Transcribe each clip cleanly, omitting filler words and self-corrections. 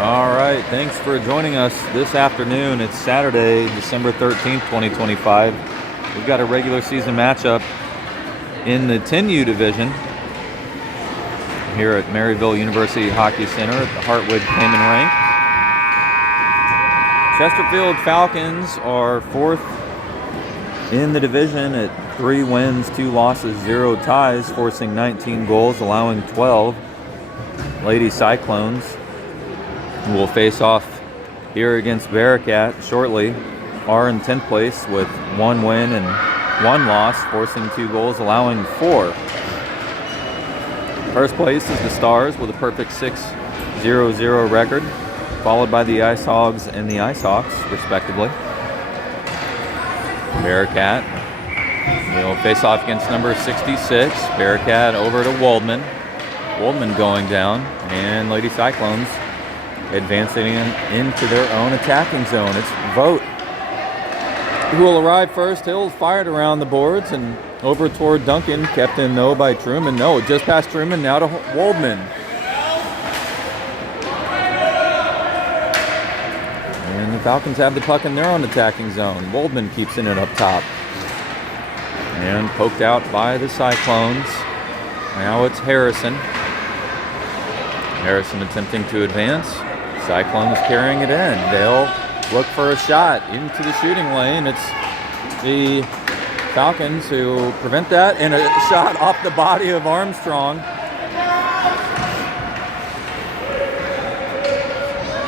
All right, thanks for joining us this afternoon. It's Saturday, December 13th, 2025. We've got a regular season matchup in the 10U division here at Maryville University Hockey Center at the Hartwood Payman Rink. Chesterfield Falcons are fourth in the division at 3 wins, 2 losses, 0 ties, forcing 19 goals, allowing 12. Lady Cyclones will face off here against Barakat shortly. Are in 10th place with 1 win and 1 loss, forcing 2 goals, allowing 4. First place is the Stars with a perfect 6-0-0 record, followed by the Ice Hogs and the Ice Hawks, respectively. Barakat will face off against number 66. Barakat over to Waldman. Waldman going down, and Lady Cyclones advancing into their own attacking zone. It's Vogt who will arrive first. He'll fire it around the boards and over toward Duncan, kept in though by Truman. No, just past Truman, now to Waldman. And the Falcons have the puck in their own attacking zone. Waldman keeps in it up top. And poked out by the Cyclones. Now it's Harrison. Harrison attempting to advance. Cyclones carrying it in. They'll look for a shot into the shooting lane. It's the Falcons who prevent that, and a shot off the body of Armstrong.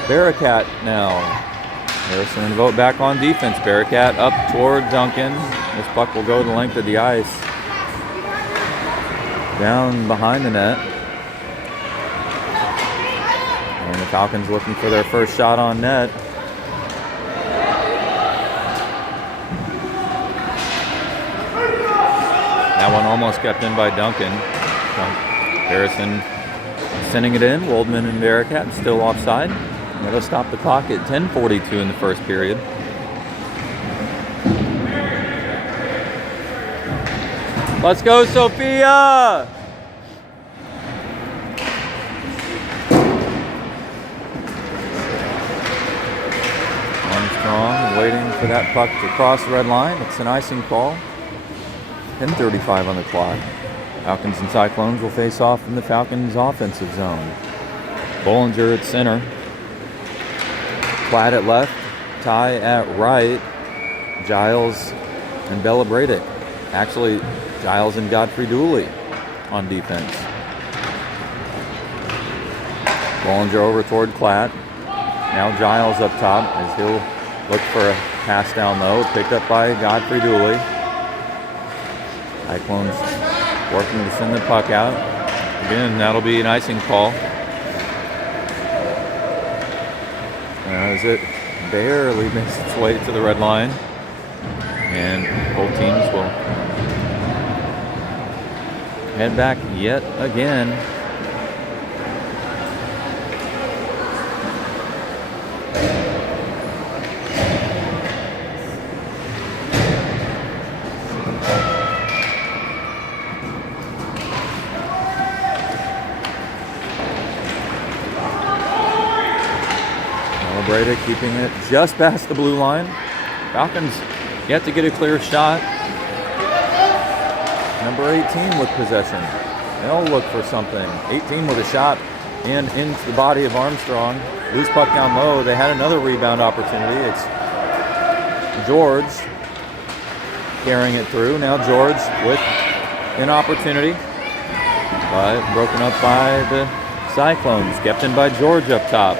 Barakat now. Harrison and Vogt back on defense. Barakat up toward Duncan. This puck will go the length of the ice. Down behind the net. And the Falcons looking for their first shot on net. That one almost kept in by Duncan. Harrison sending it in. Waldman and Barakat still offside. That'll stop the clock at 10:42 in the first period. Let's go, Sophia! Armstrong waiting for that puck to cross the red line. It's an icing call. 10:35 on the clock. Falcons and Cyclones will face off in the Falcons' offensive zone. Bollinger at center. Platt at left. Ty at right. Giles and Bella Bradick. Actually, Giles and Godfrey Dooley on defense. Bollinger over toward Platt. Now Giles up top as he'll look for a pass down low. Picked up by Godfrey Dooley. Cyclones working to send the puck out. Again, that'll be an icing call. As it barely makes its way to the red line. And both teams will head back yet again. Brady keeping it just past the blue line. Falcons yet to get a clear shot. Number 18 with possession. They'll look for something. 18 with a shot and into the body of Armstrong. Loose puck down low. They had another rebound opportunity. It's George carrying it through. Now George with an opportunity, but broken up by the Cyclones. Kept in by George up top.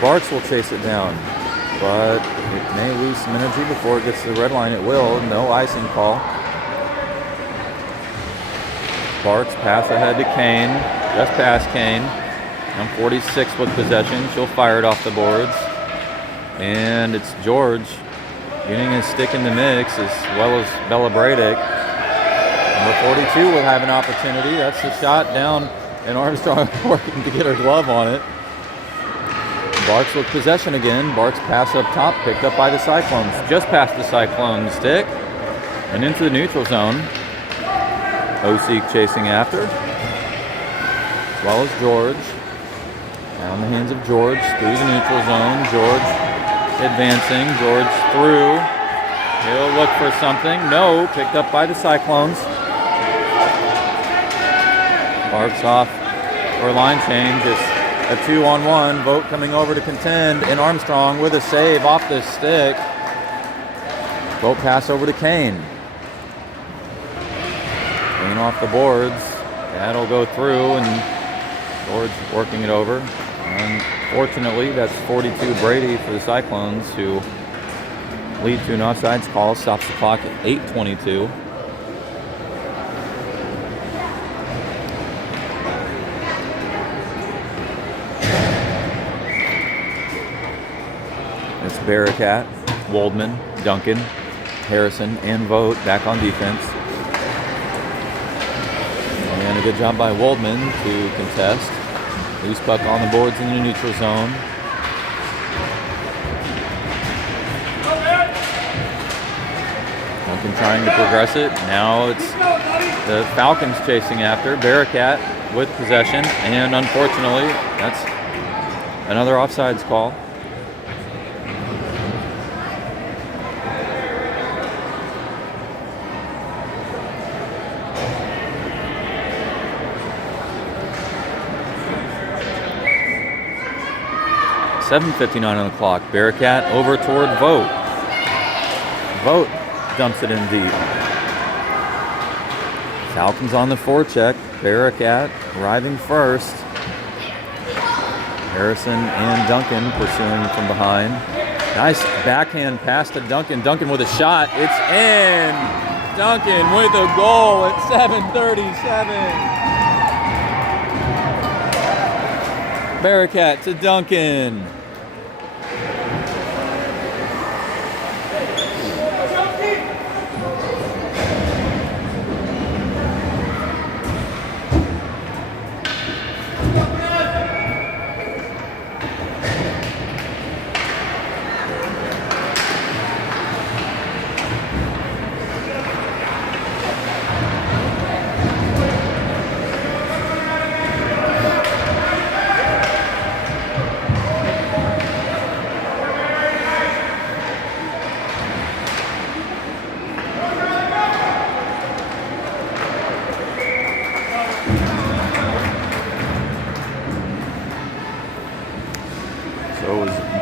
Barks will chase it down, but it may lose some energy before it gets to the red line. It will. No icing call. Barks pass ahead to Kane, just past Kane. Now 46 with possession. She'll fire it off the boards. And it's George getting his stick in the mix as well as Bella Bradick. Number 42 will have an opportunity. That's the shot down, and Armstrong working to get her glove on it. Barks with possession again. Barks pass up top, picked up by the Cyclones. Just past the Cyclone stick and into the neutral zone. Osik chasing after. well as George. Now in the hands of George through the neutral zone. George advancing. George through. He'll look for something. No, picked up by the Cyclones. Barks off for a line change. It's a 2-on-1. Vogt coming over to contend. And Armstrong with a save off the stick. Vogt pass over to Kane. Kane off the boards. That'll go through, and George working it over. Unfortunately, that's 42 Brady for the Cyclones, who lead to an offsides call. Stops the clock at 8:22. It's Barakat, Waldman, Duncan, Harrison, and Vogt back on defense. And a good job by Waldman to contest. Loose puck on the boards in the neutral zone. Duncan trying to progress it. Now it's the Falcons chasing after. Barakat with possession. And unfortunately, that's another offsides call. .7:59 on the clock. Barakat over toward Vogt. Vogt dumps it in deep. Falcons on the forecheck. Barakat arriving first. Harrison and Duncan pursuing from behind. Nice backhand pass to Duncan. Duncan with a shot. It's in. Duncan with a goal at 7:37. Barakat to Duncan.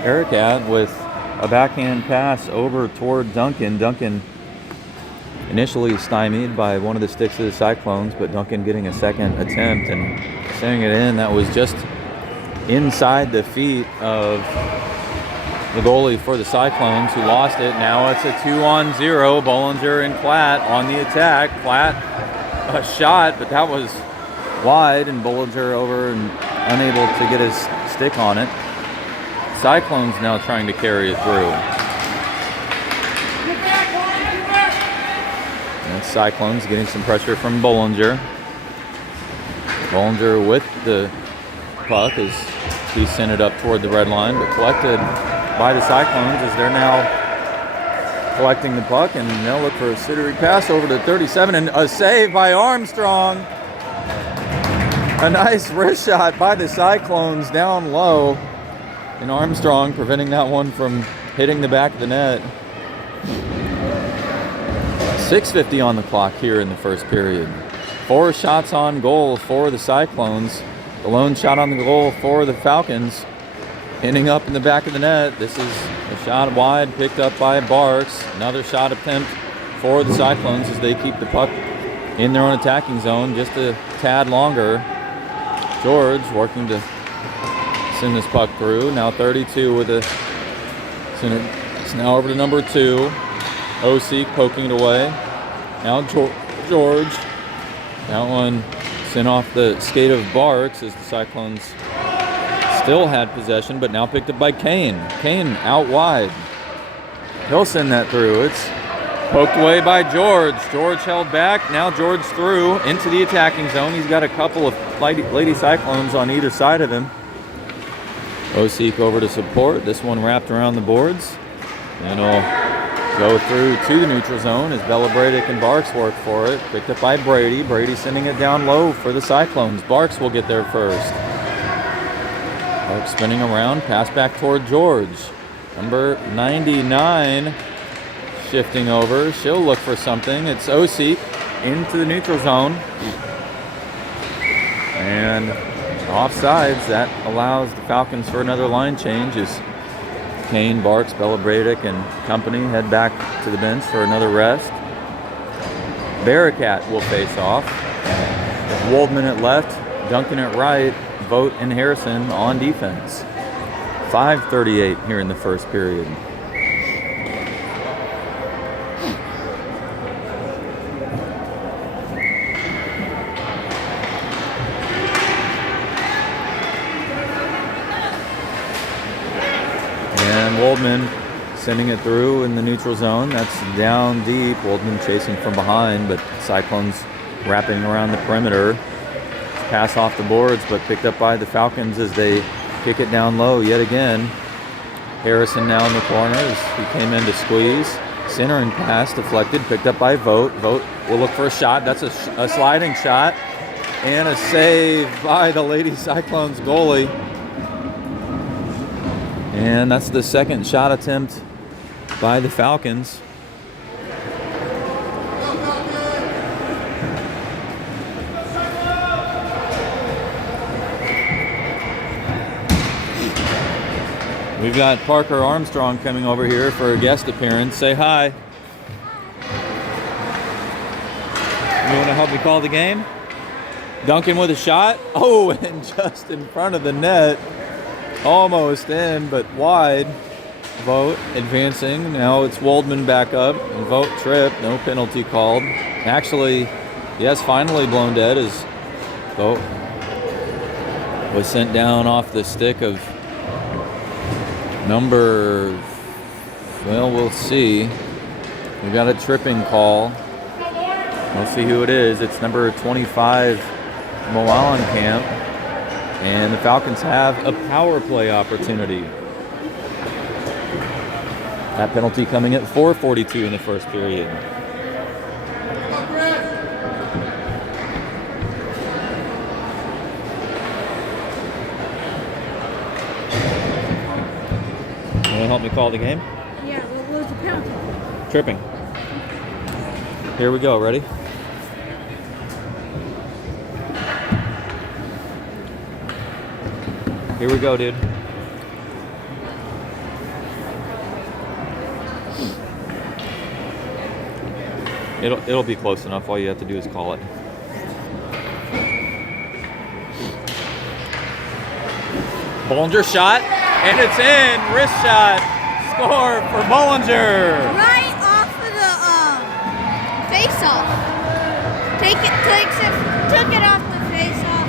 Barakat with a backhand pass over toward Duncan. Duncan initially stymied by one of the sticks of the Cyclones, but Duncan getting a second attempt and sending it in. That was just inside the feet of the goalie for the Cyclones, who lost it. Now it's a 2-on-0. Bollinger and Platt on the attack. Platt a shot, but that was wide, and Bollinger over and unable to get his stick on it. Cyclones now trying to carry it through. And Cyclones getting some pressure from Bollinger. Bollinger with the puck as he sent it up toward the red line, but collected by the Cyclones as they're now collecting the puck, and they'll look for a sittery pass over to 37, and a save by Armstrong. A nice wrist shot by the Cyclones down low. And Armstrong preventing that one from hitting the back of the net. 6:50 on the clock here in the first period. 4 shots on goal for the Cyclones. The lone shot on the goal for the Falcons ending up in the back of the net. This is a shot wide picked up by Barks. Another shot attempt for the Cyclones as they keep the puck in their own attacking zone just a tad longer. George working to send this puck through. Now 32 with a. It's now over to number 2. Aaaist poking it away. Now George. That one sent off the skate of Barks as the Cyclones still had possession, but now picked up by Kane. Kane out wide. He'll send that through. It's poked away by George. George held back. Now George through into the attacking zone. He's got a couple of Lady Cyclones on either side of him. Aaaist over to support. This one wrapped around the boards. And he'll Go through to the neutral zone as Barakat and Barks work for it. Picked up by Brady. Brady sending it down low for the Cyclones. Barks will get there first. Barks spinning around. Pass back toward George. Number 99 shifting over. She'll look for something. It's Aaaist into the neutral zone. And offsides. That allows the Falcons for another line change as Kane, Barks, Barakat, and company head back to the bench for another rest. Barakat will face off. Waldman at left, Duncan at right, Vogt and Harrison on defense. 5:38 here in the first period. Waldman sending it through in the neutral zone. That's down deep. Waldman chasing from behind, but Cyclones wrapping around the perimeter. Pass off the boards, but picked up by the Falcons as they kick it down low yet again. Harrison now in the corner as he came in to squeeze. Centering pass deflected, picked up by Vogt. Vogt will look for a shot. That's a sliding shot. And a save by the Lady Cyclones goalie. And that's the second shot attempt by the Falcons. We've got Parker Armstrong coming over here for a guest appearance. Say hi. You want to help me call the game? Duncan with a shot. Oh, and just in front of the net. Almost in, but wide. Vogt advancing. Now it's Waldman back up. And Vogt tripped. No penalty called. Actually, yes, finally blown dead as Vogt was sent down off the stick of number, well, we'll see. We got a tripping call. We'll see who it is. It's number 25, Moalenkamp. And the Falcons have a power play opportunity. That penalty coming at 4:42 in the first period. You want to help me call the game? Yeah, what was the penalty? Tripping. Here we go, ready? Here we go, dude. It'll be close enough. All you have to do is call it. Bollinger shot, and it's in. Wrist shot. Score for Bollinger. Right off of the face-off. Took it off the face-off.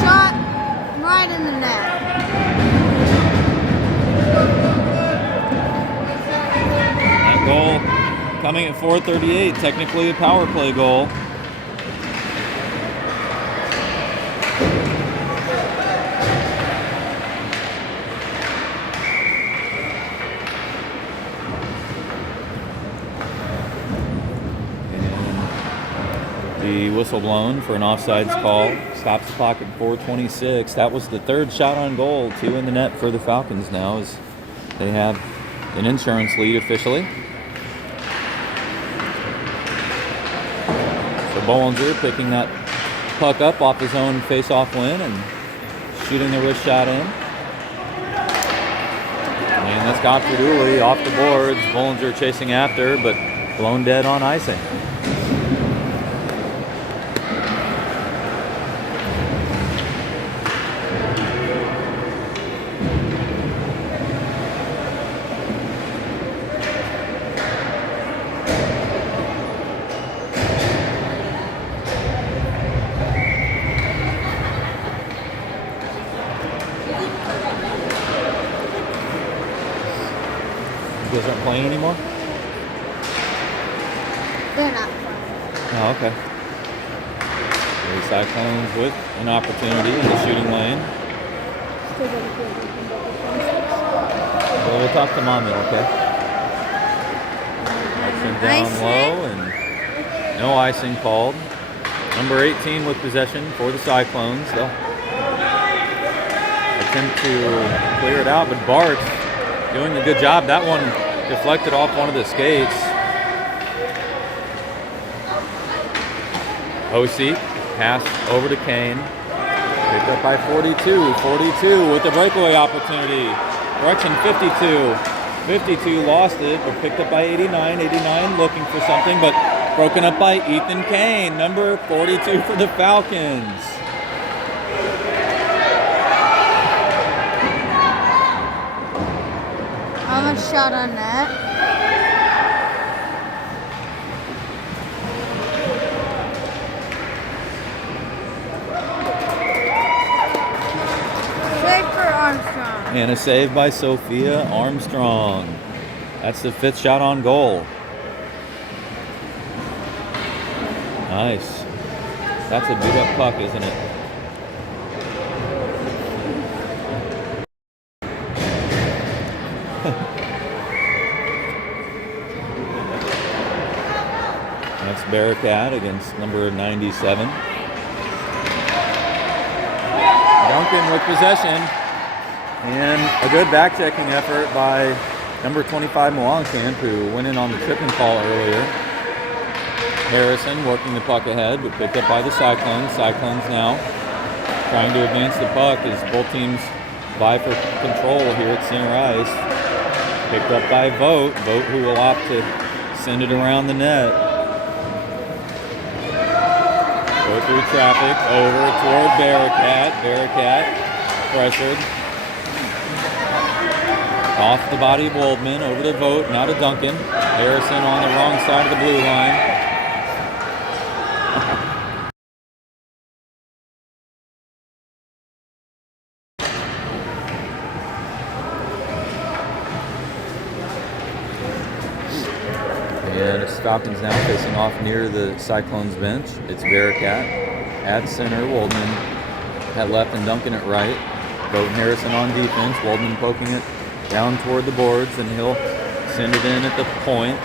Shot right in the net. That goal coming at 4:38, technically a power play goal. The whistle blown for an offsides call. Stops the clock at 4:26. That was the third shot on goal. 2 in the net for the Falcons now as they have an insurance lead officially. So Bollinger picking that puck up off his own face-off win and shooting the wrist shot in. And that's got for Dooley off the boards. Bollinger chasing after, but blown dead on icing. You guys aren't playing anymore? They're not playing. Oh, okay. The Cyclones with an opportunity in the shooting lane. Well, we'll talk to Mommy, okay? Harrison down Nice low, and no icing called. Number 18 with possession for the Cyclones. They'll attempt to clear it out, but Bart doing a good job. That one deflected off one of the skates. Osik pass over to Kane. Picked up by 42. 42 with the breakaway opportunity. Correction, 52. 52 lost it, but picked up by 89. 89 looking for something, but broken up by Ethan Kane, number 42 for the Falcons. Almost shot on net. Save for Armstrong. And a save by Sophia Armstrong. That's the 5th shot on goal. Nice. That's a beat up puck, isn't it? That's Barakat against number 97. Duncan with possession. And a good back-checking effort by number 25 Mellencamp, who went in on the tripping call earlier. Harrison working the puck ahead, but picked up by the Cyclones. Cyclones now trying to advance the puck as both teams vie for control here at center ice. Picked up by Vogt. Vogt who will opt to send it around the net. Go through traffic, over toward Barakat. Barakat pressured. Off the body of Waldman, over to Vogt, now to Duncan. Harrison on the wrong side of the blue line. And it's Falcons now facing off near the Cyclones bench. It's Barakat at center, Waldman at left, and Duncan at right. Vogt and Harrison on defense. Waldman poking it down toward the boards, and he'll send it in at the point.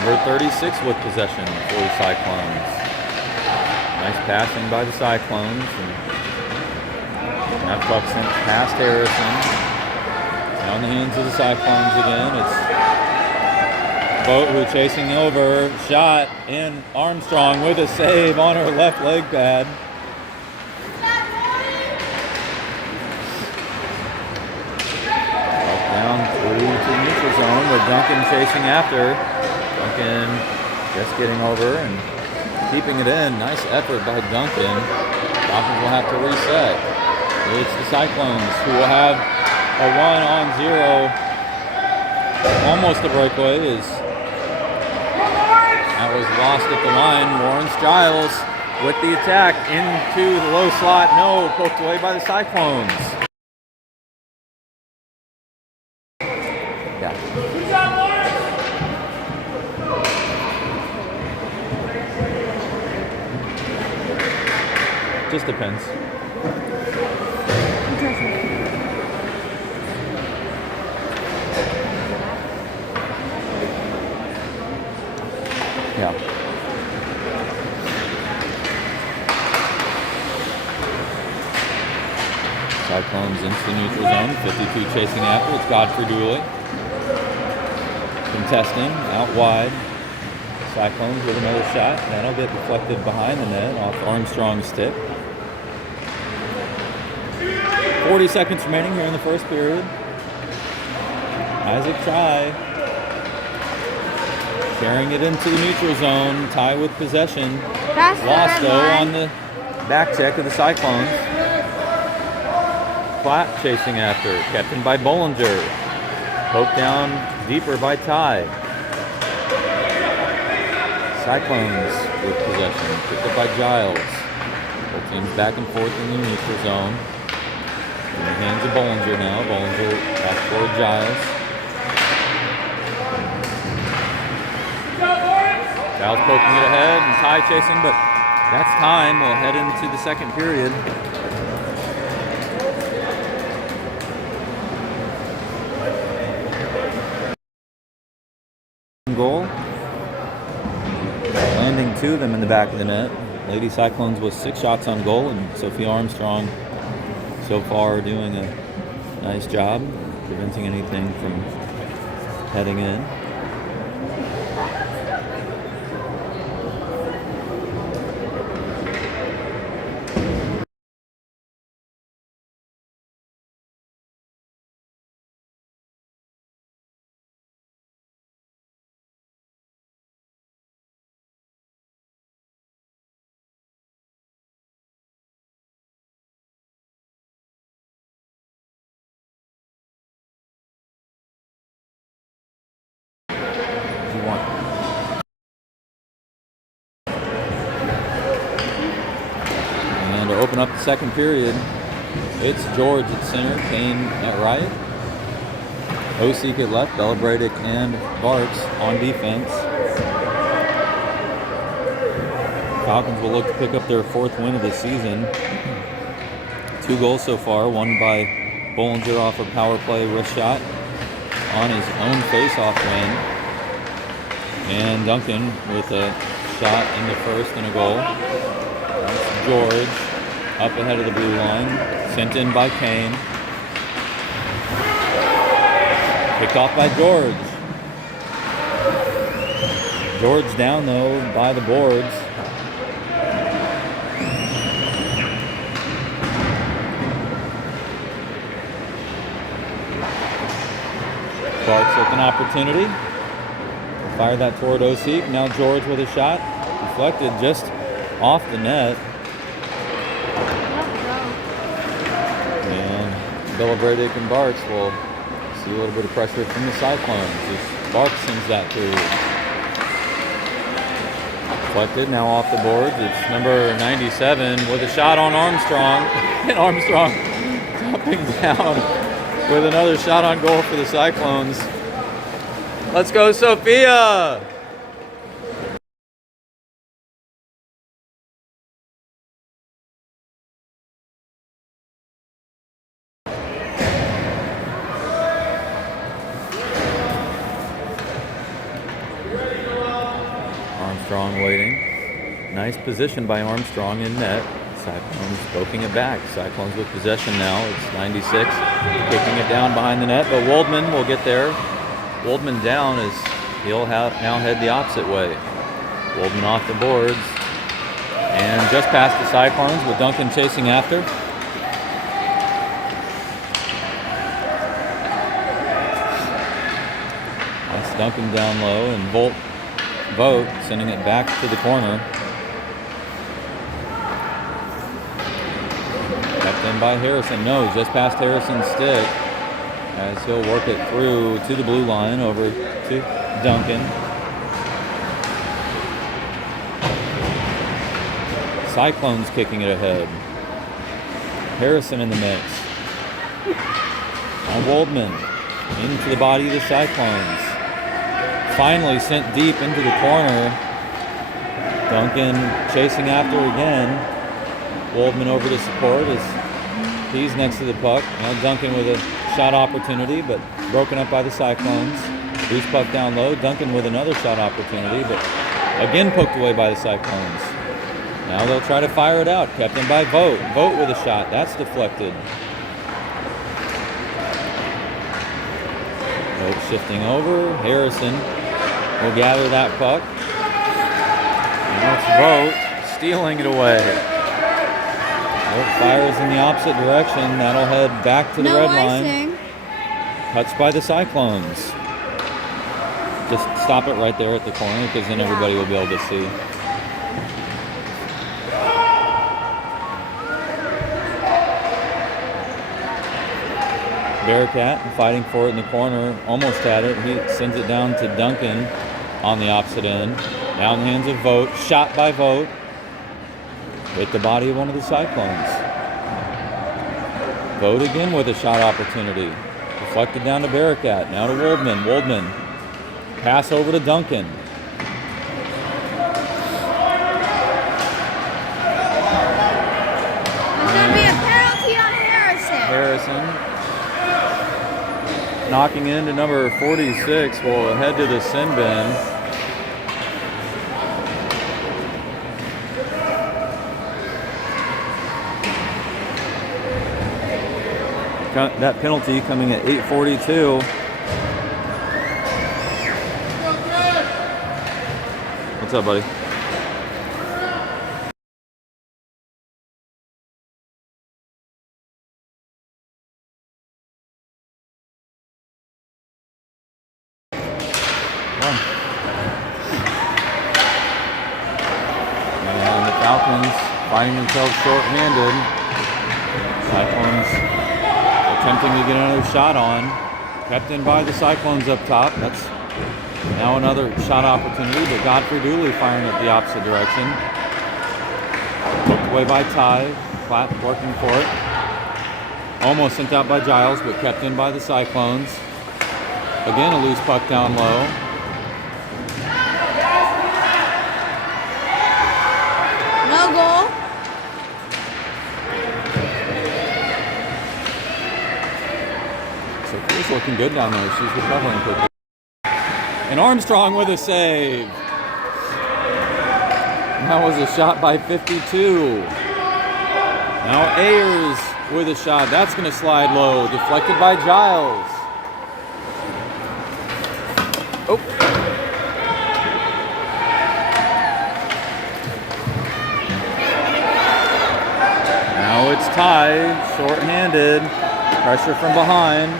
Number 36 with possession for the Cyclones. Nice passing by the Cyclones. And that puck sent past Harrison. Now in the hands of the Cyclones again. It's Vogt who chasing over. Shot in. Armstrong with a save on her left leg pad. Down through to the neutral zone with Duncan chasing after. Duncan just getting over and keeping it in. Nice effort by Duncan. Falcons will have to reset. It's the Cyclones who will have a 1-on-0. Almost a breakaway is that was lost at the line. Lawrence Giles with the attack into the low slot. No, poked away by the Cyclones. Yeah. Just depends. Yeah. Cyclones into the neutral zone. 52 chasing after. It's Godfrey Dooley. Contesting out wide. Cyclones with another shot. That'll get deflected behind the net off Armstrong's stick. 40 seconds remaining here in the first period. Isaac Try carrying it into the neutral zone. Tie with possession. Lost though on the back check of the Cyclones. Platt chasing after. Kept in by Bollinger. Poked down deeper by Ty. Cyclones with possession. Picked up by Giles. Both teams back and forth in the neutral zone. In the hands of Bollinger now. Bollinger back toward Giles. Giles poking it ahead and Ty chasing, but that's time. We'll head into the second period. landing two of them in the back of the net. Lady Cyclones with 6 shots on goal, and Sophia Armstrong so far doing a nice job preventing anything from heading in. And to open up the second period, it's George at center, Kane at right, Aaaist at left, Barakat and Barks on defense. Falcons will look to pick up their 4th win of the season. 2 goals so far, one by Bollinger off a power play wrist shot on his own face-off win. And Duncan with a shot in the first and a goal. That's George up ahead of the blue line, sent in by Kane. Picked off by George. George down though by the boards. Barks with an opportunity. Fire that toward Aaaist. Now George with a shot. Deflected just off the net. And Barakat and Barks will see a little bit of pressure from the Cyclones as Barks sends that through. Deflected, now off the boards. It's number 97 with a shot on Armstrong. And Armstrong dropping down with another shot on goal for the Cyclones. Let's go, Sophia! Armstrong waiting. Nice position by Armstrong in net. Cyclones poking it back. Cyclones with possession now. It's 96. Kicking it down behind the net, but Waldman will get there. Waldman down as he'll now head the opposite way. Waldman off the boards. And just past the Cyclones with Duncan chasing after. That's Duncan down low and Vogt sending it back to the corner. Kept in by Harrison. No, just past Harrison's stick as he'll work it through to the blue line over to Duncan. Cyclones kicking it ahead. Harrison in the mix. On Waldman into the body of the Cyclones. Finally sent deep into the corner. Duncan chasing after again. Waldman over to support as he's next to the puck. Now Duncan with a shot opportunity, but broken up by the Cyclones. Loose puck down low. Duncan with another shot opportunity, but again poked away by the Cyclones. Now they'll try to fire it out. Kept in by Vogt. Vogt with a shot. That's deflected. Vogt shifting over. Harrison will gather that puck. And that's Vogt stealing it away. Vogt fires in the opposite direction. That'll head back to the red line. Cuts by the Cyclones. Just stop it right there at the corner because then everybody will be able to see. Barakat fighting for it in the corner, almost had it. He sends it down to Duncan on the opposite end. Down the hands of Vogt, shot by Vogt. Hit the body of one of the Cyclones. Vogt again with a shot opportunity. Deflected down to Barakat, now to Waldman. Waldman, pass over to Duncan. There's going to be a penalty on Harrison. Harrison knocking into number 46 will head to the sin bin. That penalty coming at 8:42. What's up, buddy? And the Falcons finding themselves short-handed. Cyclones attempting to get another shot on. Kept in by the Cyclones up top. That's now another shot opportunity, but Godfrey Dooley firing at the opposite direction. Poked away by Ty. Platt working for it. Almost sent out by Giles, but kept in by the Cyclones. Again, a loose puck down low. No goal. Sophia's looking good down there. She's recovering quickly. And Armstrong with a save. That was a shot by 52. Now Ayers with a shot. That's going to slide low. Deflected by Giles. Oh. Now it's Ty, short-handed. Pressure from behind.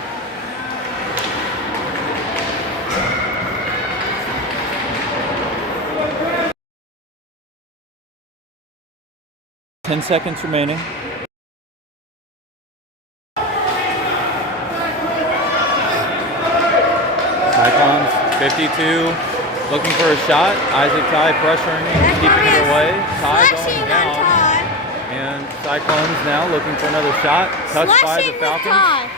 Ten seconds remaining. Cyclones 52, looking for a shot. Isaac Ty pressuring, keeping it away. Ty going down. And Cyclones now looking for another shot. Touched by the Falcons.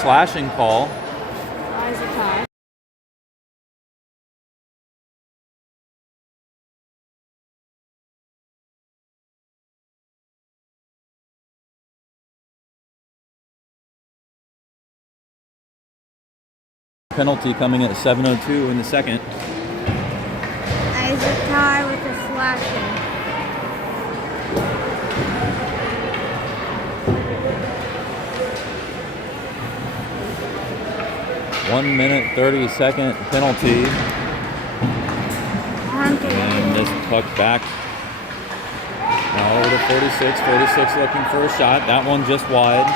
Slashing call. Isaac Ty. Penalty coming at 7:02 in the second. Isaac Ty with a slashing. One minute, 30-second penalty. And this puck back. Now over to 46. 46 looking for a shot. That one just wide.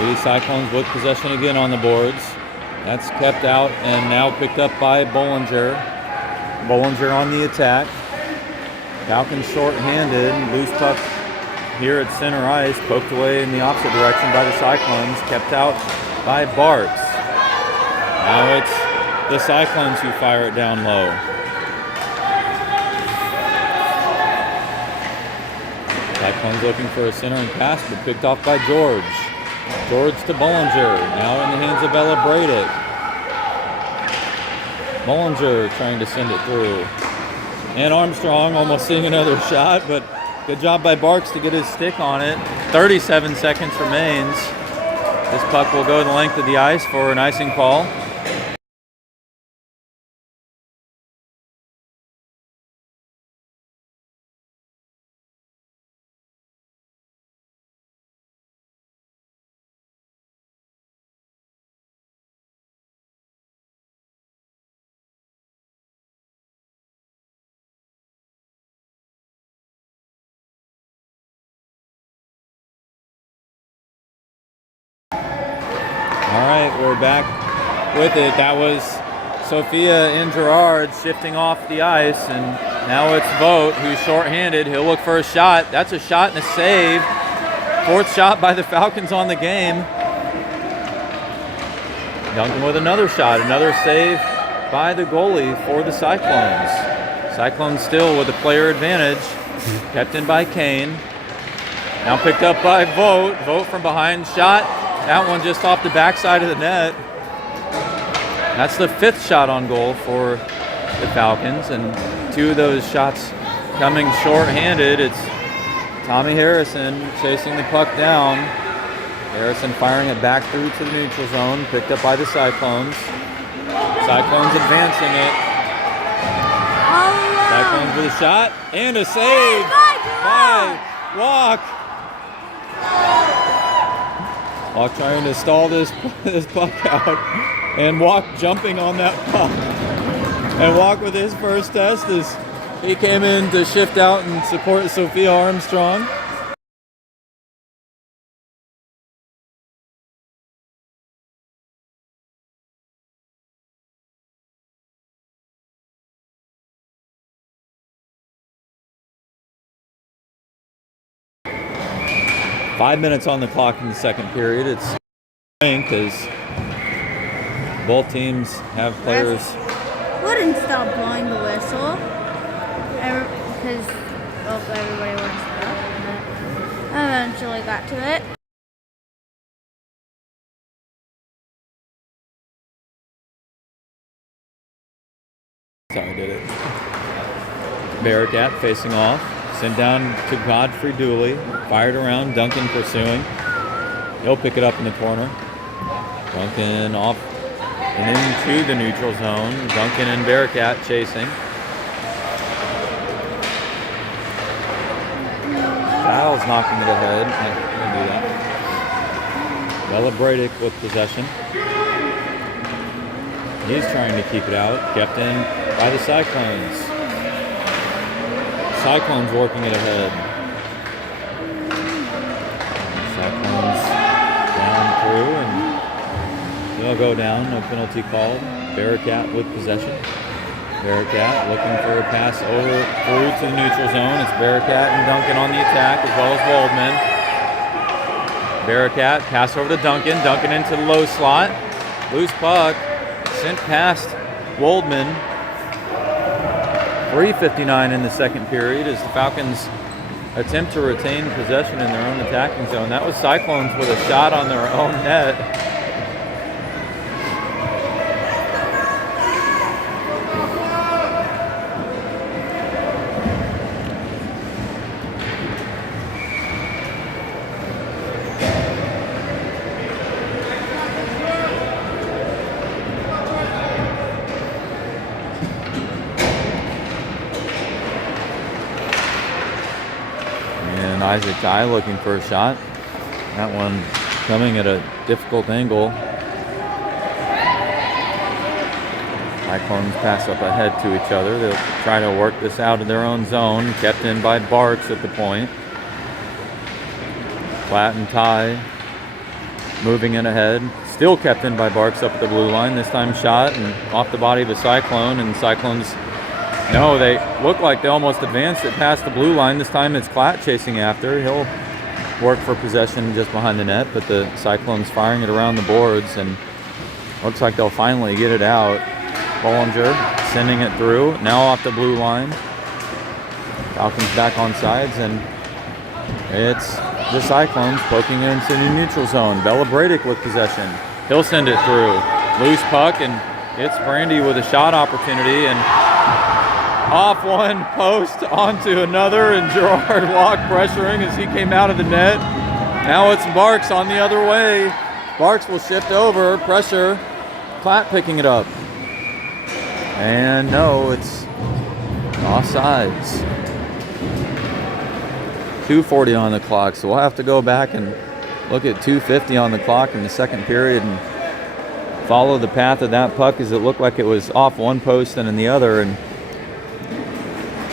Lady Cyclones with possession again on the boards. That's kept out and now picked up by Bollinger. Bollinger on the attack. Falcons short-handed. Loose puck here at center ice. Poked away in the opposite direction by the Cyclones. Kept out by Bartz. Now it's the Cyclones who fire it down low. Cyclones looking for a centering pass, but picked off by George. George to Bollinger, now in the hands of Ella Bradick. Bollinger trying to send it through. And Armstrong almost seeing another shot, but good job by Barks to get his stick on it. 37 seconds remains. This puck will go the length of the ice for an icing call. All right, we're back with it. That was Sophia and Gerard shifting off the ice, and now it's Vogt, who's shorthanded. He'll look for a shot. That's a shot and a save. Fourth shot by the Falcons on the game. Duncan with another shot, another save by the goalie for the Cyclones. Cyclones still with a player advantage. Kept in by Kane. Now picked up by Vogt. Vogt from behind, shot. That one just off the backside of the net. That's the fifth shot on goal for the Falcons, and two of those shots coming short-handed. It's Tommy Harrison chasing the puck down. Harrison firing it back through to the neutral zone, picked up by the Cyclones. Cyclones advancing it. Cyclones with a shot and a save by Walk. Walk trying to stall this puck out, and Walk jumping on that puck. And Walk with his first test as he came in to shift out and support Sophia Armstrong. Five minutes on the clock in the second period. It's because both teams have players. Wouldn't stop blowing the whistle because everybody wants to stop. But I eventually got to it. That's how I did it. Barakat facing off. Sent down to Godfrey Dooley. Fired around. Duncan pursuing. He'll pick it up in the corner. Duncan off and into the neutral zone. Duncan and Barakat chasing. Giles knocking it ahead. Can't do that. Bella Bradick with possession. He's trying to keep it out. Kept in by the Cyclones. Cyclones working it ahead. Cyclones down through, and they'll go down. No penalty called. Barakat with possession. Barakat looking for a pass over through to the neutral zone. It's Barakat and Duncan on the attack, as well as Waldman. Barakat pass over to Duncan. Duncan into the low slot. Loose puck sent past Waldman. 3:59 in the second period as the Falcons attempt to retain possession in their own attacking zone. That was Cyclones with a shot on their own net. Isaac Guy looking for a shot. That one coming at a difficult angle. Cyclones pass up ahead to each other. They'll try to work this out of their own zone. Kept in by Barks at the point. Platt and Ty moving in ahead. Still kept in by Barks up at the blue line. This time shot and off the body of a Cyclone. And Cyclones, no, they look like they almost advanced it past the blue line. This time it's Klatt chasing after. He'll work for possession just behind the net, but the Cyclones firing it around the boards, and looks like they'll finally get it out. Bollinger sending it through, now off the blue line. Falcons back on sides, and it's the Cyclones poking it into the neutral zone. Bella Bradick with possession. He'll send it through. Loose puck, and it's Brandy with a shot opportunity, and off one post onto another, and Gerard Walk pressuring as he came out of the net. Now it's Barks on the other way. Barks will shift over, pressure. Klatt picking it up. And no, it's offsides. 2:40 on the clock, so we'll have to go back and look at 2:50 on the clock in the second period and follow the path of that puck, as it looked like it was off one post and in the other. And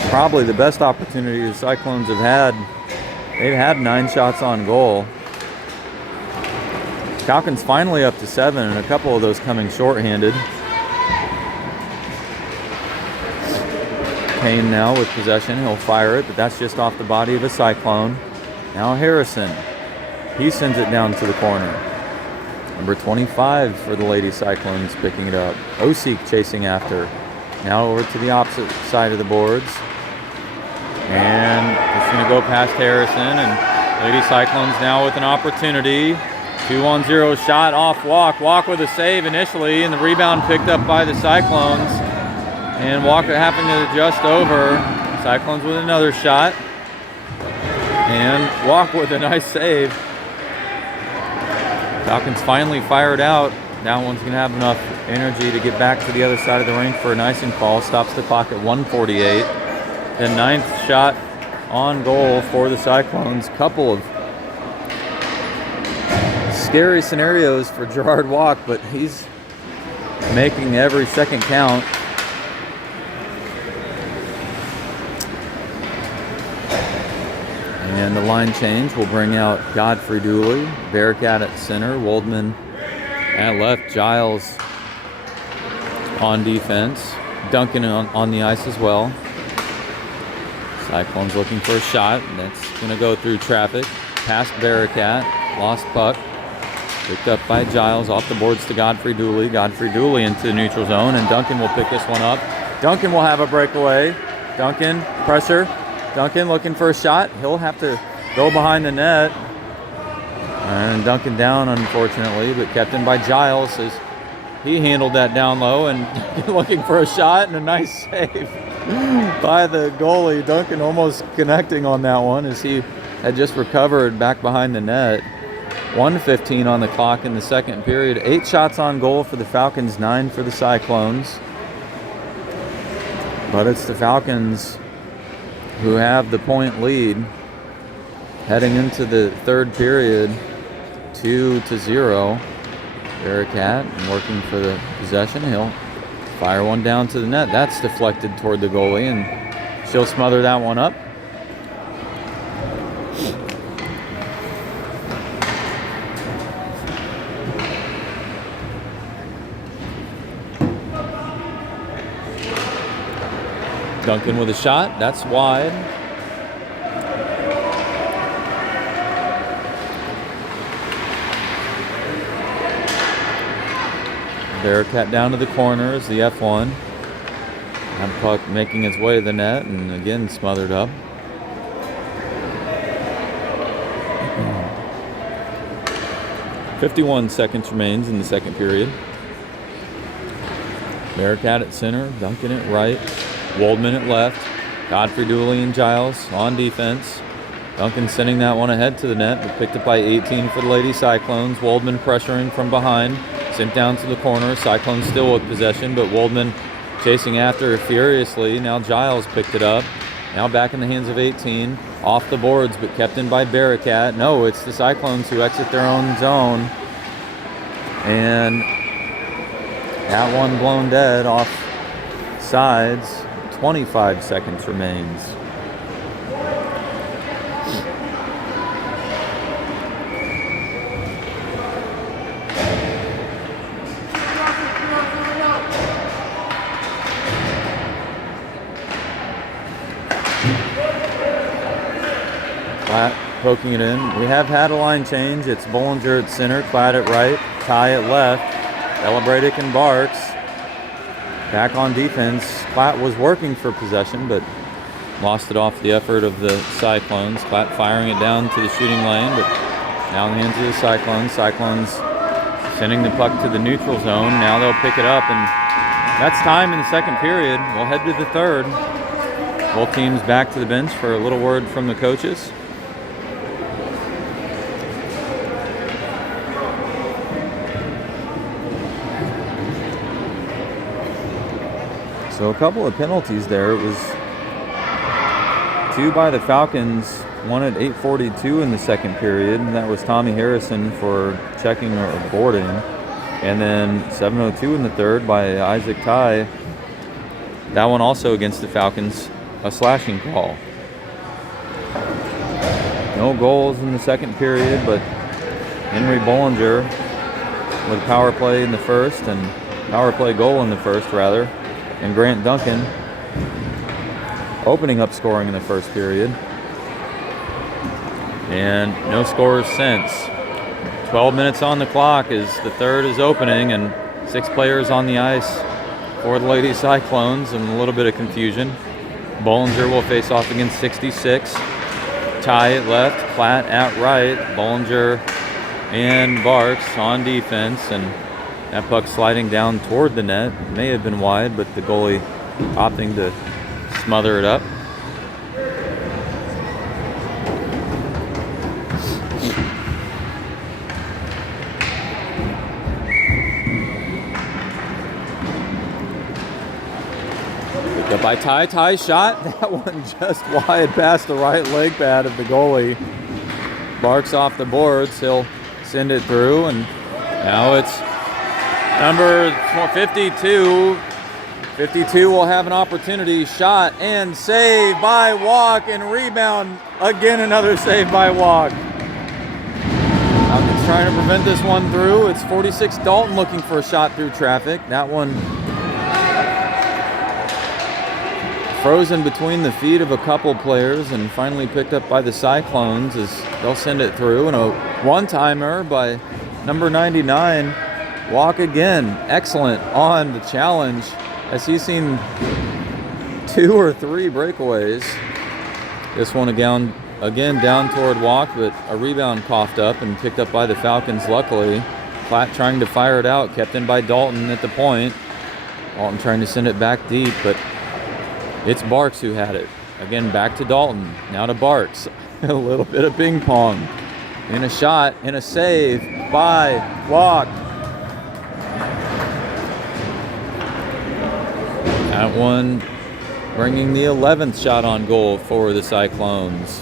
probably the best opportunity the Cyclones have had. They've had 9 shots on goal. Falcons finally up to 7, and a couple of those coming shorthanded. Kane now with possession. He'll fire it, but that's just off the body of a Cyclone. Now Harrison. He sends it down to the corner. Number 25 for the Lady Cyclones picking it up. Osik chasing after. Now over to the opposite side of the boards. And it's going to go past Harrison, and Lady Cyclones now with an opportunity. 2-on-0 shot off Walk. Walk with a save initially, and the rebound picked up by the Cyclones. And Walker having to adjust over. Cyclones with another shot. And Walk with a nice save. Falcons finally fired out. That one's going to have enough energy to get back to the other side of the rink for an icing call. Stops the clock at 1:48. The 9th shot on goal for the Cyclones. Couple of scary scenarios for Gerard Walk, but he's making every second count. And the line change will bring out Godfrey Dooley, Barakat at center, Waldman at left, Giles on defense, Duncan on the ice as well. Cyclones looking for a shot. That's going to go through traffic. Past Barakat, lost puck. Picked up by Giles, off the boards to Godfrey Dooley. Godfrey Dooley into the neutral zone, and Duncan will pick this one up. Duncan will have a breakaway. Duncan, pressure. Duncan looking for a shot. He'll have to go behind the net. And Duncan down, unfortunately, but kept in by Giles as he handled that down low, and looking for a shot, and a nice save by the goalie. Duncan almost connecting on that one as he had just recovered back behind the net. 1:15 on the clock in the second period. 8 shots on goal for the Falcons, 9 for the Cyclones. But it's the Falcons who have the point lead heading into the third period, 2-0. Barakat working for the possession. He'll fire one down to the net. That's deflected toward the goalie, and she'll smother that one up. Duncan with a shot. That's wide. Barakat down to the corners, the F1. And puck making its way to the net, and again smothered up. "51 seconds remains in the second period. Barakat at center, Duncan at right, Waldman at left, Godfrey Dooley and Giles on defense. Duncan sending that one ahead to the net, but picked up by 18 for the Lady Cyclones. Waldman pressuring from behind, sent down to the corner. Cyclones still with possession, but Waldman chasing after furiously. Now Giles picked it up. Now back in the hands of 18. Off the boards, but kept in by Barakat. No, it's the Cyclones who exit their own zone. And that one blown dead off sides. 25 seconds remains. Klatt poking it in. We have had a line change. It's Bollinger at center, Klatt at right, Ty at left, Celebratic and Barks back on defense. Klatt was working for possession, but lost it off the effort of the Cyclones. Klatt firing it down to the shooting lane, but now in the hands of the Cyclones. Cyclones sending the puck to the neutral zone. Now they'll pick it up, and that's time in the second period. We'll head to the third. Both teams back to the bench for a little word from the coaches. So a couple of penalties there. It was 2 by the Falcons, one at 8:42 in the second period, and that was Tommy Harrison for checking or boarding. And then 7:02 in the third by Isaac Ty. That one also against the Falcons, a slashing call. No goals in the second period, but Henry Bollinger with power play in the first, and power play goal in the first rather. And Grant Duncan opening up scoring in the first period. And no scores since. 12 minutes on the clock as the third is opening, and 6 players on the ice for the Lady Cyclones, and a little bit of confusion. Bollinger will face off against 66. Ty at left, Klatt at right, Bollinger and Barks on defense, and that puck sliding down toward the net. It may have been wide, but the goalie opting to smother it up. Picked up by Ty. Ty shot. That one just wide past the right leg pad of the goalie. Barks off the boards. He'll send it through, and now it's number 52. 52 will have an opportunity. Shot and save by Walk, and rebound. Again, another save by Walk. Falcons trying to prevent this one through. It's 46 Dalton looking for a shot through traffic. That one frozen between the feet of a couple players and finally picked up by the Cyclones as they'll send it through. And a one-timer by number 99. Walk again. Excellent on the challenge as he's seen 2 or 3 breakaways. This one again down toward Walk, but a rebound coughed up and picked up by the Falcons, luckily. Platt trying to fire it out, kept in by Dalton at the point. Dalton trying to send it back deep, but it's Barks who had it. Again, back to Dalton, now to Barks. A little bit of ping pong. And a shot and a save by Walk. That one bringing the 11th shot on goal for the Cyclones.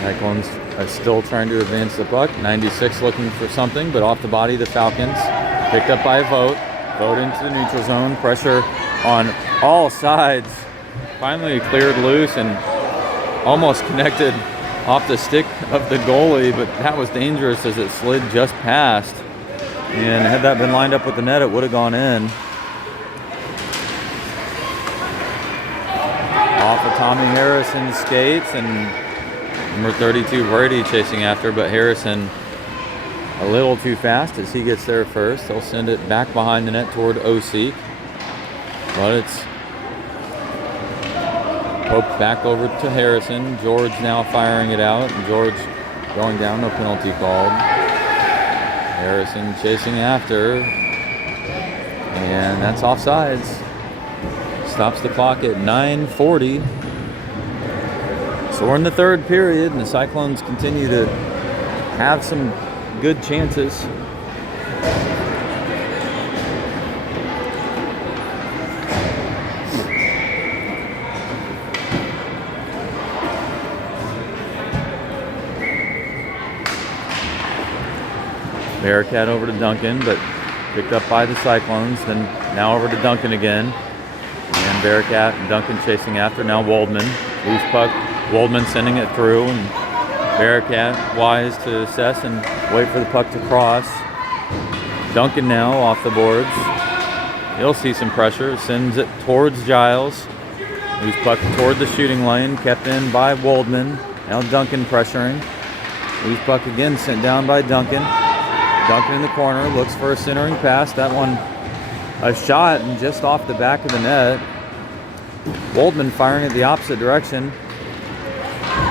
Cyclones are still trying to advance the puck. 96 looking for something, but off the body of the Falcons. Picked up by Vogt. Vogt into the neutral zone. Pressure on all sides. Finally cleared loose and almost connected off the stick of the goalie, but that was dangerous as it slid just past. And had that been lined up with the net, it would have gone in. Off of Tommy Harrison's skates, and number 32 Brady chasing after, but Harrison a little too fast as he gets there first. They'll send it back behind the net toward Osik, but it's poked back over to Harrison. George now firing it out, and George going down, no penalty called. Harrison chasing after, and that's offsides. Stops the clock at 9:40. So we're in the third period, and the Cyclones continue to have some good chances. Barakat over to Duncan, but picked up by the Cyclones. Then now over to Duncan again. And Barakat and Duncan chasing after. Now Waldman. Loose puck. Waldman sending it through, and Barakat wise to assess and wait for the puck to cross. Duncan now off the boards. He'll see some pressure. Sends it towards Giles. Loose puck toward the shooting lane. Kept in by Waldman. Now Duncan pressuring. Loose puck again sent down by Duncan. Duncan in the corner. Looks for a centering pass. That one a shot and just off the back of the net. Waldman firing at the opposite direction.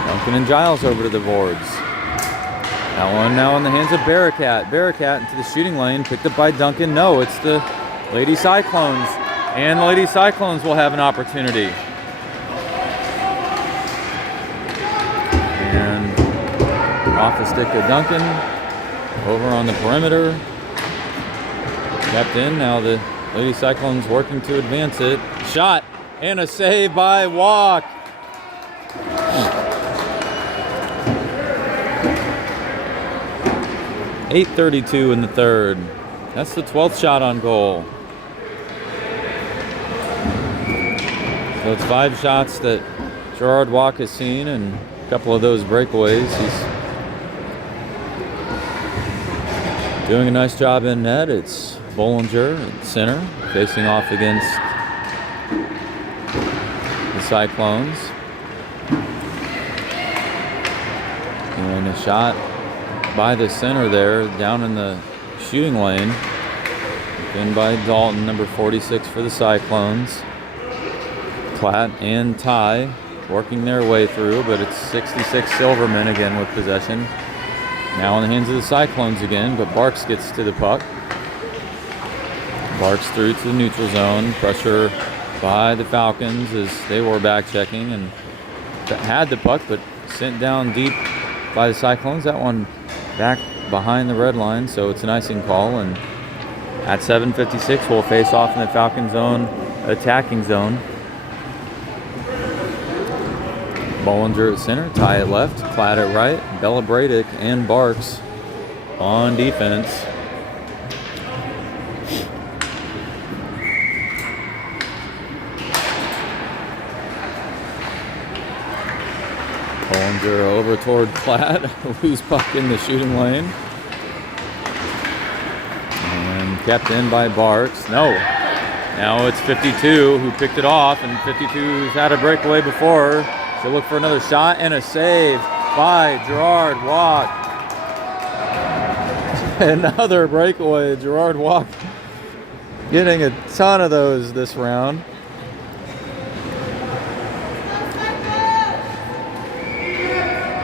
Duncan and Giles over to the boards. That one now in the hands of Barakat. Barakat into the shooting lane, picked up by Duncan. No, it's the Lady Cyclones. And the Lady Cyclones will have an opportunity. And off the stick of Duncan. Over on the perimeter. Kept in. Now the Lady Cyclones working to advance it. Shot and a save by Walk. .8:32 in the third. That's the 12th shot on goal. So it's 5 shots that Gerard Walk has seen, and a couple of those breakaways. He's doing a nice job in net. It's Bollinger at center, facing off against the Cyclones. And a shot by the center there, down in the shooting lane. In by Dalton, number 46 for the Cyclones. Platt and Ty working their way through, but it's 66 Silverman again with possession. Now in the hands of the Cyclones again, but Barks gets to the puck. Barks through to the neutral zone. Pressure by the Falcons as they were back checking and had the puck, but sent down deep by the Cyclones. That one back behind the red line, so it's an icing call. And at 7:56, we'll face off in the Falcon zone, attacking zone. Bollinger at center, Ty at left, Platt at right, Bella Bradick and Barks on defense. Bollinger over toward Platt, loose puck in the shooting lane. And kept in by Barks. No. Now it's 52 who picked it off, and 52's had a breakaway before. She'll look for another shot and a save by Gerard Walk. Another breakaway. Gerard Walk getting a ton of those this round.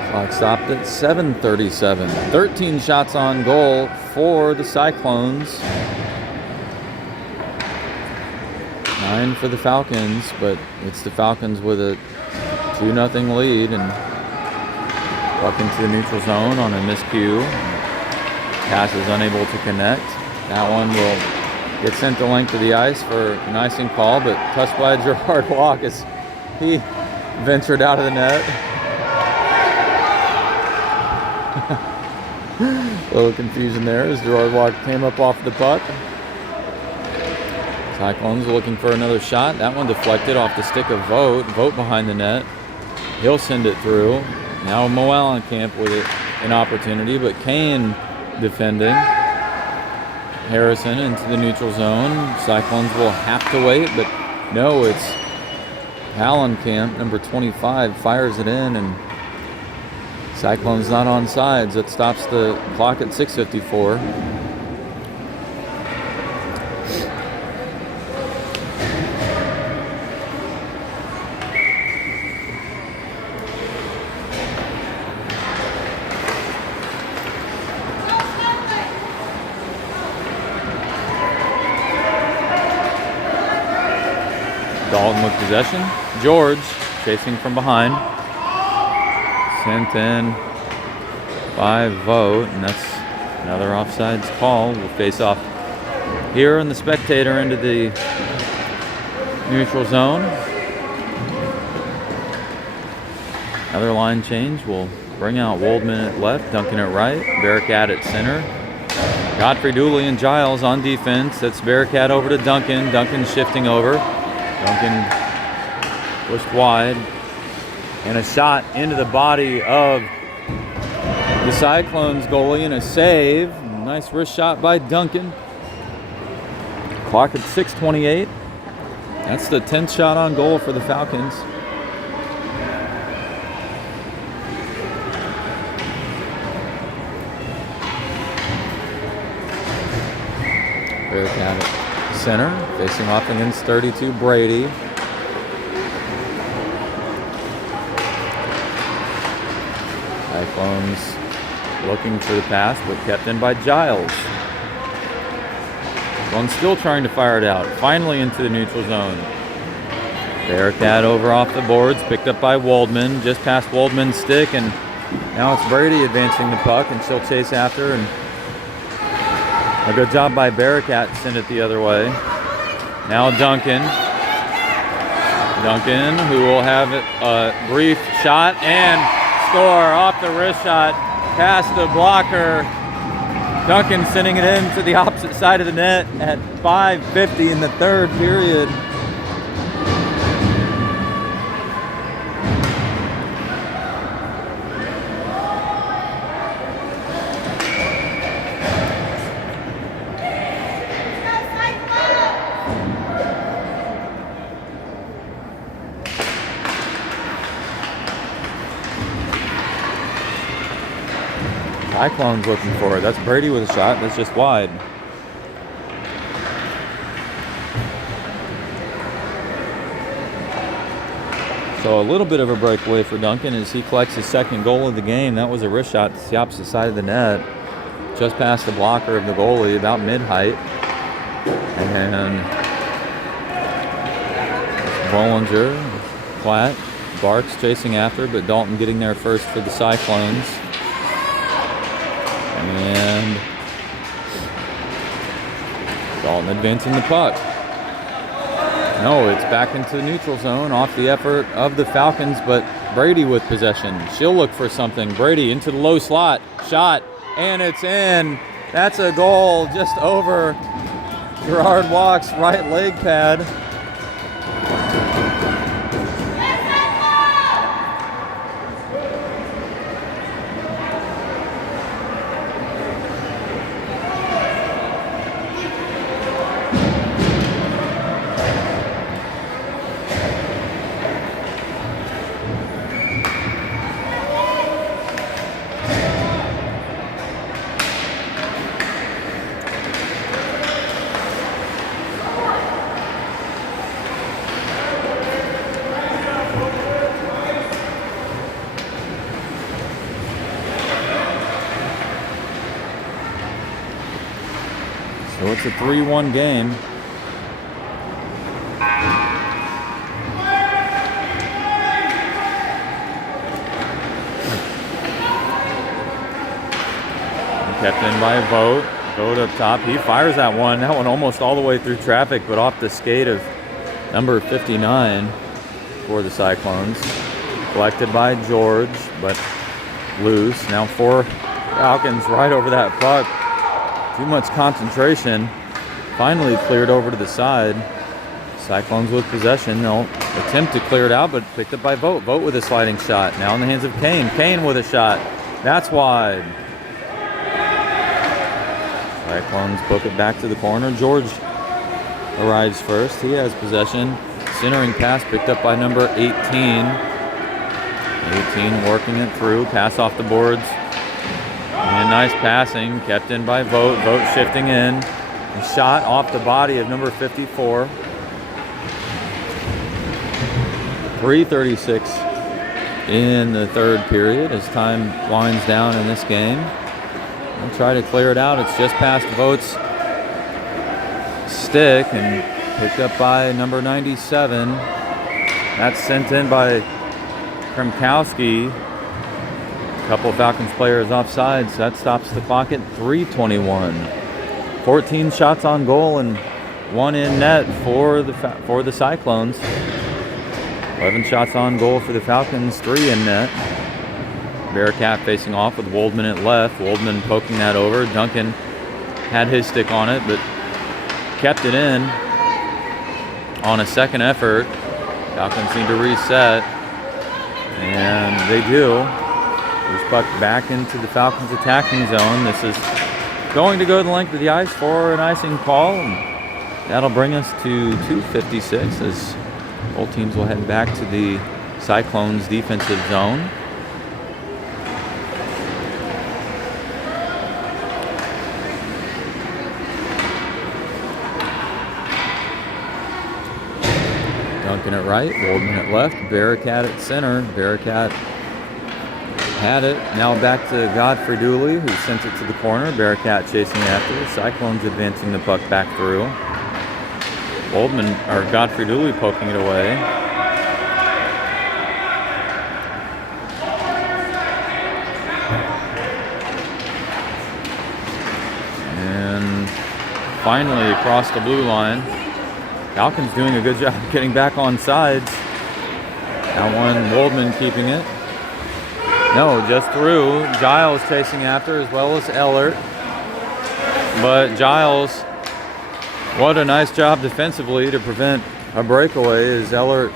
Clock stopped at 7:37. 13 shots on goal for the Cyclones. 9 for the Falcons, but it's the Falcons with a 2-0 lead, and puck into the neutral zone on a miscue. Pass is unable to connect. That one will get sent the length of the ice for an icing call, but touched by Gerard Walk as he ventured out of the net. A little confusion there as Gerard Walk came up off the puck. Cyclones looking for another shot. That one deflected off the stick of Vogt. Vogt behind the net. He'll send it through. Now Moellenkamp with an opportunity, but Kane defending. Harrison into the neutral zone. Cyclones will have to wait, but no, it's Hallenkamp, number 25, fires it in, and Cyclones not on sides. That stops the clock at 6:54. Dalton with possession. George chasing from behind. Sent in by Vogt, and that's another offsides call. We'll face off here in the spectator end of the neutral zone. Another line change. We'll bring out Waldman at left, Duncan at right, Barakat at center. Godfrey, Dooley, and Giles on defense. That's Barakat over to Duncan. Duncan shifting over. Duncan pushed wide. And a shot into the body of the Cyclones goalie and a save. Nice wrist shot by Duncan. Clock at 6:28. That's the 10th shot on goal for the Falcons. Barakat at center, facing off against 32 Brady. Cyclones looking for the pass, but kept in by Giles. One still trying to fire it out. Finally into the neutral zone. Barakat over off the boards, picked up by Waldman, just past Waldman's stick, and now it's Brady advancing the puck, and she'll chase after, and a good job by Barakat to send it the other way. Now Duncan. Duncan, who will have a brief shot and score off the wrist shot past the blocker. Duncan sending it in to the opposite side of the net at 5:50 in the third period. Cyclones looking for it. That's Brady with a shot. That's just wide. So a little bit of a breakaway for Duncan as he collects his second goal of the game. That was a wrist shot to the opposite side of the net, just past the blocker of the goalie, about mid-height. And Bollinger, flat, Barks chasing after, but Dalton getting there first for the Cyclones. And Dalton advancing the puck. No, it's back into the neutral zone off the effort of the Falcons, but Brady with possession. She'll look for something. Brady into the low slot. Shot, and it's in. That's a goal just over Gerard Walk's right leg pad. So it's a 3-1 game. Kept in by Vogt. Vogt up top. He fires that one. That one almost all the way through traffic, but off the skate of number 59 for the Cyclones. Collected by George, but loose. Now 4 Falcons right over that puck. Too much concentration. Finally cleared over to the side. Cyclones with possession. They'll attempt to clear it out, but picked up by Vogt. Vogt with a sliding shot. Now in the hands of Kane. Kane with a shot. That's wide. Cyclones book it back to the corner. George arrives first. He has possession. Centering pass picked up by number 18. 18 working it through. Pass off the boards. And nice passing, kept in by Vogt. Vogt shifting in. A shot off the body of number 54. 3:36 in the third period as time winds down in this game. We'll try to clear it out. It's just past Vogt's stick and picked up by number 97. That's sent in by Kremkowski. Couple of Falcons players offside, so that stops the clock at 3:21. 14 shots on goal and 1 in net for the Cyclones. 11 shots on goal for the Falcons, 3 in net. Barakat facing off with Woldman at left. Woldman poking that over. Duncan had his stick on it, but kept it in on a second effort. Falcons need to reset, and they do. He's pucked back into the Falcons' attacking zone. This is going to go the length of the ice for an icing call. And that'll bring us to 2:56 as both teams will head back to the Cyclones' defensive zone. Duncan at right, Woldman at left, Barakat at center. Barakat had it. Now back to Godfrey Dooley, who sent it to the corner. Barakat chasing after. Cyclones advancing the puck back through. Godfrey Dooley poking it away. And finally across the blue line. Falcons doing a good job getting back on sides. That one, Woldman keeping it. No, just through. Giles chasing after as well as Ellert. But Giles, what a nice job defensively to prevent a breakaway as Ellert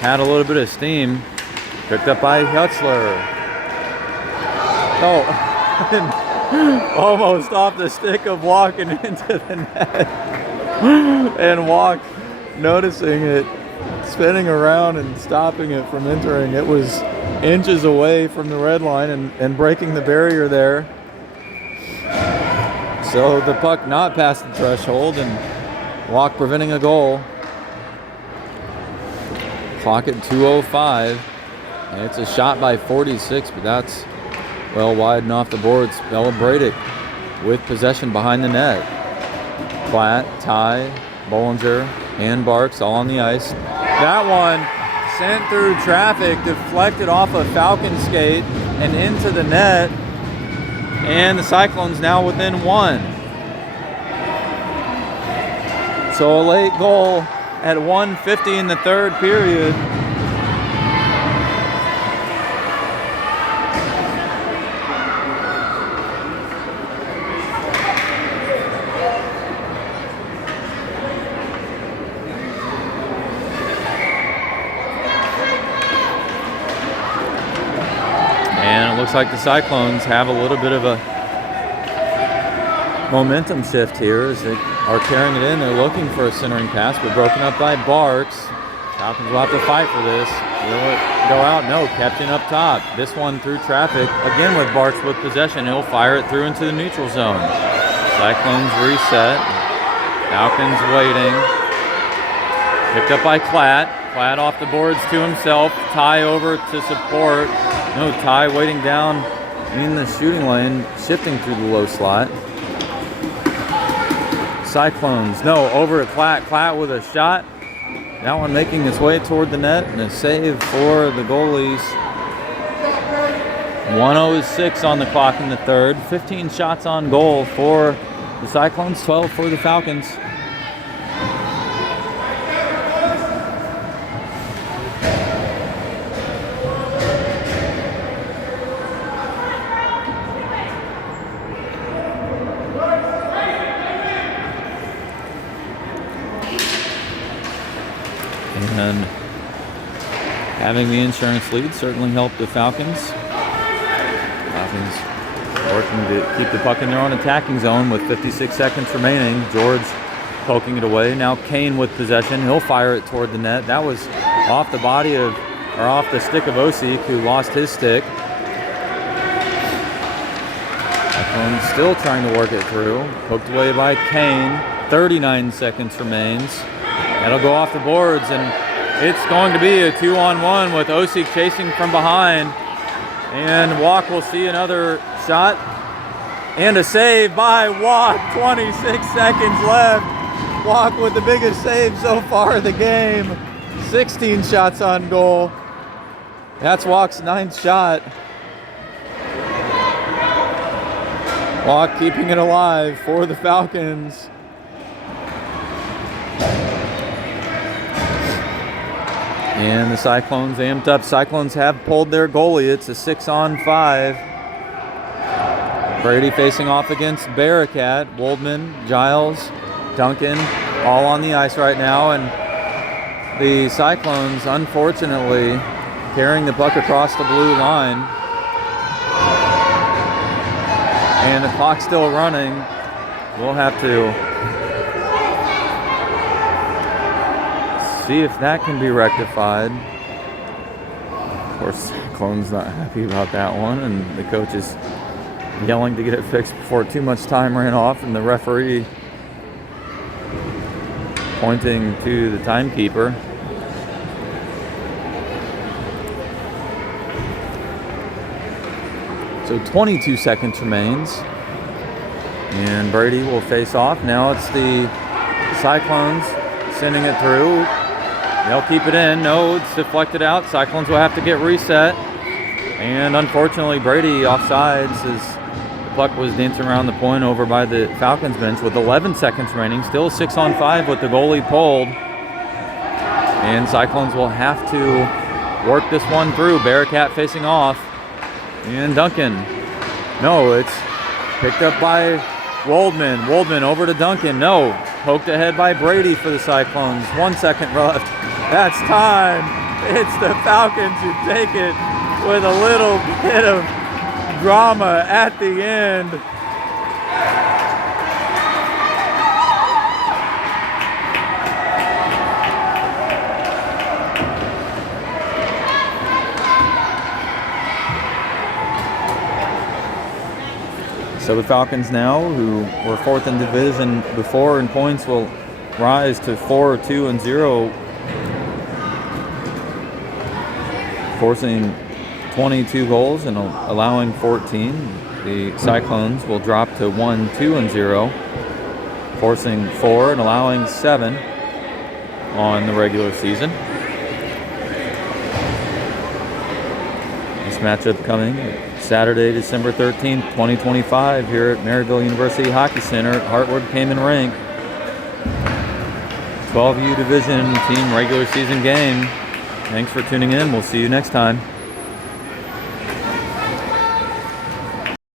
had a little bit of steam. Picked up by Hutzler. Oh, almost off the stick of walking into the net. And Walk noticing it, spinning around and stopping it from entering. It was inches away from the red line and breaking the barrier there. So the puck not past the threshold and Walk preventing a goal. Clock at 2:05. And it's a shot by 46, but that's well wide and off the boards. Bella Bradick with possession behind the net. Platt, Ty, Bollinger, and Barks all on the ice. That one sent through traffic, deflected off a Falcon skate and into the net. And the Cyclones now within one. So a late goal at 1:50 in the third period. Looks like the Cyclones have a little bit of a momentum shift here as they are carrying it in. They're looking for a centering pass, but broken up by Barks. Falcons will have to fight for this. Will it go out? No, kept in up top. This one through traffic, again with Barks with possession. He'll fire it through into the neutral zone. Cyclones reset. Falcons waiting. Picked up by Klatt. Klatt off the boards to himself. Ty over to support. No, Ty waiting down in the shooting lane, shifting through the low slot. Cyclones, no, over to Klatt. Klatt with a shot. That one making its way toward the net and a save for the goalies. 1:06 on the clock in the third. 15 shots on goal for the Cyclones, 12 for the Falcons. And having the insurance lead certainly helped the Falcons. Falcons working to keep the puck in their own attacking zone with 56 seconds remaining. George poking it away. Now Kane with possession. He'll fire it toward the net. That was off the body of, or off the stick of Aaaist, who lost his stick. Cyclones still trying to work it through. Poked away by Kane. 39 seconds remains. That'll go off the boards, and it's going to be a 2-on-1 with Aaaist chasing from behind. And Walk will see another shot. And a save by Walk. 26 seconds left. Walk with the biggest save so far of the game. 16 shots on goal. That's Walk's 9th shot. Walk keeping it alive for the Falcons. And the Cyclones amped up. Cyclones have pulled their goalie. It's a 6-on-5. Brady facing off against Barakat. Woldman, Giles, Duncan, all on the ice right now. And the Cyclones, unfortunately, carrying the puck across the blue line. And the clock's still running. We'll have to see if that can be rectified. Of course, Cyclone's not happy about that one, and the coach is yelling to get it fixed before too much time ran off, and the referee pointing to the timekeeper. So 22 seconds remains, and Brady will face off. Now it's the Cyclones sending it through. They'll keep it in. No, it's deflected out. Cyclones will have to get reset. And unfortunately, Brady offsides as the puck was dancing around the point over by the Falcons bench with 11 seconds remaining. Still 6-on-5 with the goalie pulled. And Cyclones will have to work this one through. Barakat facing off. And Duncan. No, it's picked up by Woldman. Woldman over to Duncan. No. Poked ahead by Brady for the Cyclones. 1 second left. That's time. It's the Falcons who take it with a little bit of drama at the end. So the Falcons now, who were 4th in division before in points, will rise to 4-2-0 forcing 22 goals and allowing 14. The Cyclones will drop to 1-2-0, forcing 4 and allowing 7 on the regular season. This matchup coming Saturday, December 13th, 2025 here at Maryville University Hockey Center. Hartwood Cayman Rink. 12U Division Team regular season game. Thanks for tuning in. We'll see you next time.